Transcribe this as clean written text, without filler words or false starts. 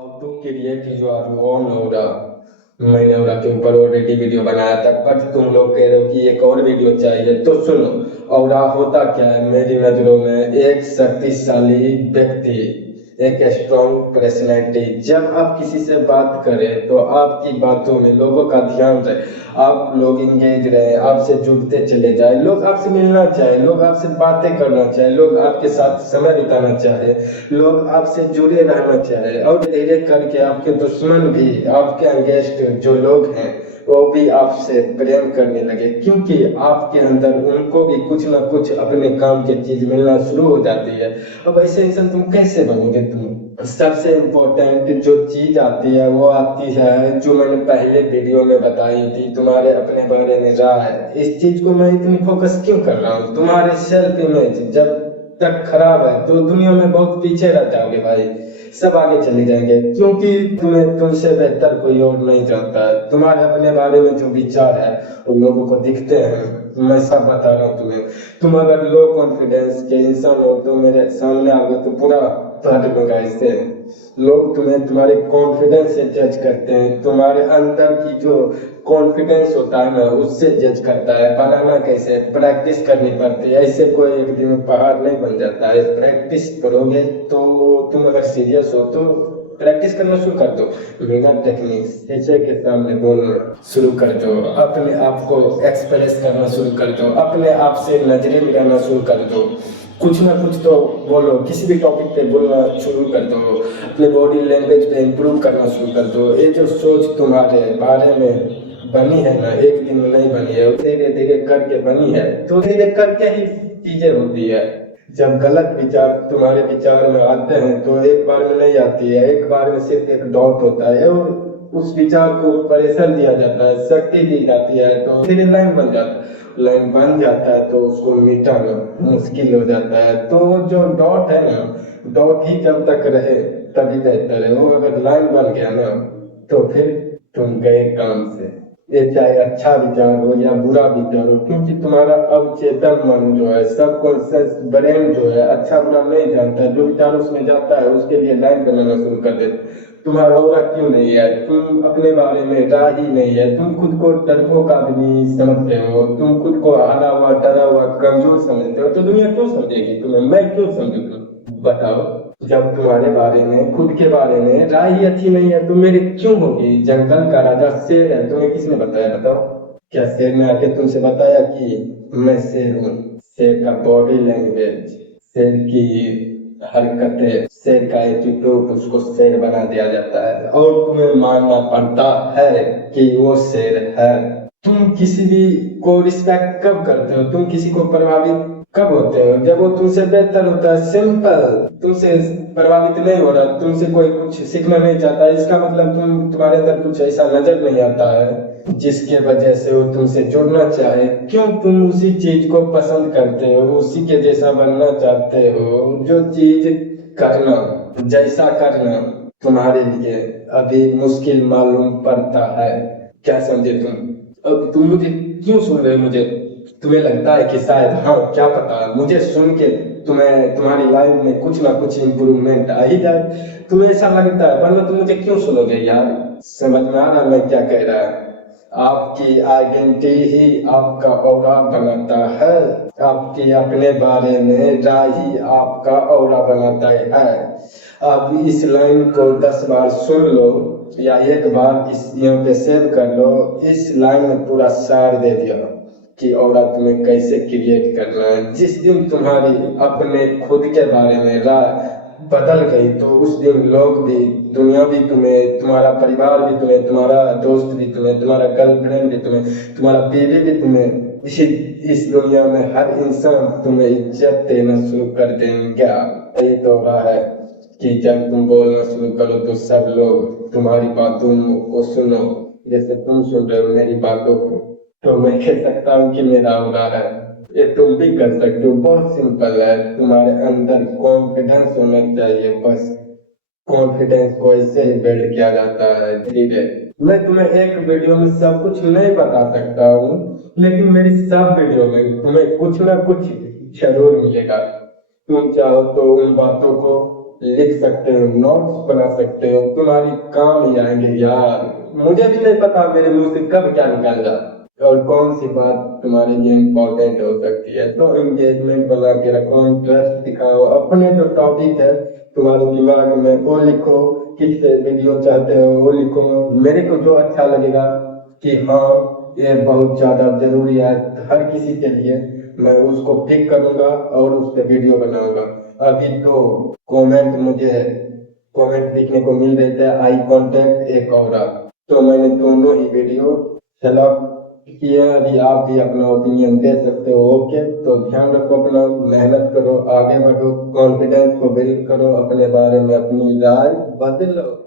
How to create your own aura. मैंने aura के ऊपर ऑलरेडी वीडियो बनाया था, बट तुम लोग कह रहे हो कि एक और वीडियो चाहिए, तो सुनो। ऑरा होता क्या है मेरी नजरों में? एक शक्तिशाली व्यक्ति, एक स्ट्रॉन्ग पर्सनैलिटी। जब आप किसी से बात करें तो आपकी बातों में लोगों का ध्यान रहे, आप लोग इंगेज रहे, आपसे जुड़ते चले जाए, लोग आपसे मिलना चाहे, लोग आपसे बातें करना चाहे, लोग आपके साथ समय बिताना चाहे, लोग आपसे जुड़े रहना चाहे। और धीरे करके आपके दुश्मन भी, आपके अगेंस्ट जो लोग हैं, वो भी आपसे प्रेम करने लगे, क्योंकि आपके अंदर उनको भी कुछ ना कुछ अपने काम की चीज मिलना शुरू हो जाती है। अब ऐसे इंसान तुम कैसे बनोगे? तुम सबसे इम्पोर्टेंट जो चीज आती है वो आती है जो मैंने पहले वीडियो में बताई थी, तुम्हारे अपने बारे में राय। इस चीज को मैं इतनी फोकस क्यों कर रहा हूँ? तुम्हारे सेल्फ इमेज जब तक खराब है तो दुनिया में बहुत पीछे रह जाओगे भाई, सब आगे चले जाएंगे, क्योंकि तुम्हें तुमसे बेहतर कोई और नहीं जानता है। तुम्हारे अपने बारे में जो विचार है वो लोगों को दिखते हैं, मैं सब बता रहा हूँ तुम्हें। तुम अगर लो कॉन्फिडेंस के इंसान हो तो मेरे सामने आ गए तो पूरा पार्ट दूंगा इससे। लोग तुम्हें तुम्हारे कॉन्फिडेंस से जज करते हैं, तुम्हारे अंदर की जो कॉन्फिडेंस होता है ना उससे जज करता है। बनाना कैसे? प्रैक्टिस करनी पड़ती है, ऐसे कोई एक दिन में पहाड़ नहीं बन जाता है। प्रैक्टिस करोगे तो तुम अगर सीरियस हो तो प्रैक्टिस करना शुरू कर दो। बिना टेक्निक्स शीशे के सामने बोलना शुरू कर दो, अपने आप को एक्सप्रेस करना शुरू कर दो, अपने आप से नजरे मिलाना शुरू कर दो, कुछ ना कुछ तो बोलो, किसी भी टॉपिक पे बोलना शुरू कर दो, अपने बॉडी लैंग्वेज पे इम्प्रूव करना शुरू कर दो। ये जो सोच तुम्हारे बारे में बनी है ना, एक दिन में नहीं बनी है, धीरे धीरे करके बनी है, तो धीरे करके ही चीजें होती है। जब गलत विचार तुम्हारे विचार में आते हैं तो एक बार में नहीं आती है, एक बार में सिर्फ एक डॉट होता है और उस विचार को प्रेशर दिया जाता है, शक्ति दी जाती है, तो धीरे लाइन बन जाता है। लाइन बन जाता है तो उसको मिटाना मुश्किल हो जाता है। तो जो डॉट है ना, डॉट ही जब तक रहे तभी बेहतर है। वो अगर लाइन बन गया ना तो फिर तुम गए काम से। ये चाहे अच्छा विचार हो या बुरा विचार हो, क्योंकि तुम्हारा अवचेतन मन जो है, सबकॉन्शियस ब्रेन जो है, अच्छा बुरा नहीं जानता है, जो विचार उसमें जाता है उसके लिए लाइन बनाना शुरू कर देता। तुम्हारा ऑरा क्यों नहीं है? तुम अपने बारे में राह ही नहीं है, तुम खुद को डरपोक आदमी समझते हो, तुम खुद को हारा हुआ, डरा हुआ, कमजोर समझते हो, तो दुनिया क्यों समझेगी तुम्हें? मैं क्यों समझूंगा? बताओ। जब तुम्हारे बारे में, खुद के बारे में राय ही अच्छी नहीं है तो मेरी क्यों होगी? जंगल का राजा शेर है, तुम्हें किसने बताया? बताओ। क्या शेर ने आके तुमसे बताया कि मैं शेर हूँ? शेर का बॉडी लैंग्वेज, शेर की हरकतें, शेर का एटीट्यूड, उसको शेर बना दिया जाता है और तुम्हें मानना पड़ता है कि वो शेर है। तुम किसी भी को रिस्पेक्ट कब करते हो? तुम किसी को प्रभावित कब होते हो? जब वो तुमसे बेहतर होता है। सिंपल। तुमसे प्रभावित नहीं हो रहा, तुमसे कोई कुछ सीखना नहीं चाहता, इसका मतलब तुम्हारे अंदर कुछ ऐसा नजर नहीं आता है जिसके वजह से वो तुमसे जुड़ना चाहे। क्यों तुम उसी चीज को पसंद करते हो, उसी के जैसा बनना चाहते हो? जो चीज करना, जैसा करना तुम्हारे लिए अभी मुश्किल मालूम पड़ता है। क्या समझे तुम? अब तुम मुझे क्यों सुन रहे हो? मुझे तुम्हें लगता है कि शायद, हाँ क्या पता, मुझे सुन के तुम्हें तुम्हारी लाइफ में कुछ ना कुछ इम्प्रूवमेंट आ ही जाए, तुम्हें ऐसा लगता है, वरना तुम मुझे क्यों सुनोगे यार? समझ में आ रहा मैं क्या कह रहा है? आपकी आइडेंटिटी ही आपका ऑरा बनाता है, आपके अपने बारे में राय ही आपका ऑरा बनाता है। आप इस लाइन को 10 बार सुन लो या एक बार इस यहाँ पे सेव कर लो, इस लाइन में पूरा सार दे दिया कि ऑरा तुम्हें कैसे क्रिएट करना है। जिस दिन तुम्हारी अपने खुद के बारे में राय बदल गई तो उस दिन लोग भी, दुनिया भी तुम्हें, तुम्हारा परिवार भी तुम्हें, तुम्हारा दोस्त भी तुम्हें, तुम्हारा गर्लफ्रेंड भी तुम्हें, तुम्हारा बीवी भी तुम्हें, इस दुनिया में हर इंसान तुम्हें इज्जत देना शुरू कर देंगे। यही तो है कि जब तुम बोलना शुरू करो तो सब लोग तुम्हारी बातों को सुनो, जैसे तुम सुन रहे हो मेरी बातों को, तो मैं कह सकता हूँ कि मेरा ऑरा है। ये तुम भी कर सकते हो, बहुत सिंपल है। तुम्हारे अंदर कॉन्फिडेंस होना चाहिए, बस। कॉन्फिडेंस को ऐसे ही बिल्ड किया जाता है धीरे। मैं तुम्हें एक वीडियो में सब कुछ नहीं बता सकता हूँ, लेकिन मेरी सब वीडियो में तुम्हें कुछ ना कुछ जरूर मिलेगा। तुम चाहो तो उन बातों को लिख सकते हो, नोट्स बना सकते हो, तुम्हारी काम ही आएंगे यार। मुझे भी नहीं पता मेरे मुंह से कब क्या निकल जाए और कौन सी बात तुम्हारे लिए इम्पोर्टेंट हो सकती है। तो एंगेजमेंट बना के रखो, इंटरेस्ट दिखाओ, अपने जो टॉपिक है तुम्हारे दिमाग में वो लिखो, किस वीडियो चाहते हो वो लिखो। मेरे को जो अच्छा लगेगा कि हाँ ये बहुत ज्यादा जरूरी है हर किसी के लिए, मैं उसको पिक करूंगा और उस पर वीडियो बनाऊंगा। अभी तो कमेंट देखने को मिल रहे थे, आई कांटेक्ट एक और तो मैंने दोनों ही वीडियो सेलेक्ट किए। अभी आप भी अपना ओपिनियन दे सकते हो। ओके, तो ध्यान रखो अपना, मेहनत करो, आगे बढ़ो, कॉन्फिडेंस को बिल्ड करो, अपने बारे में अपनी राय बदलो।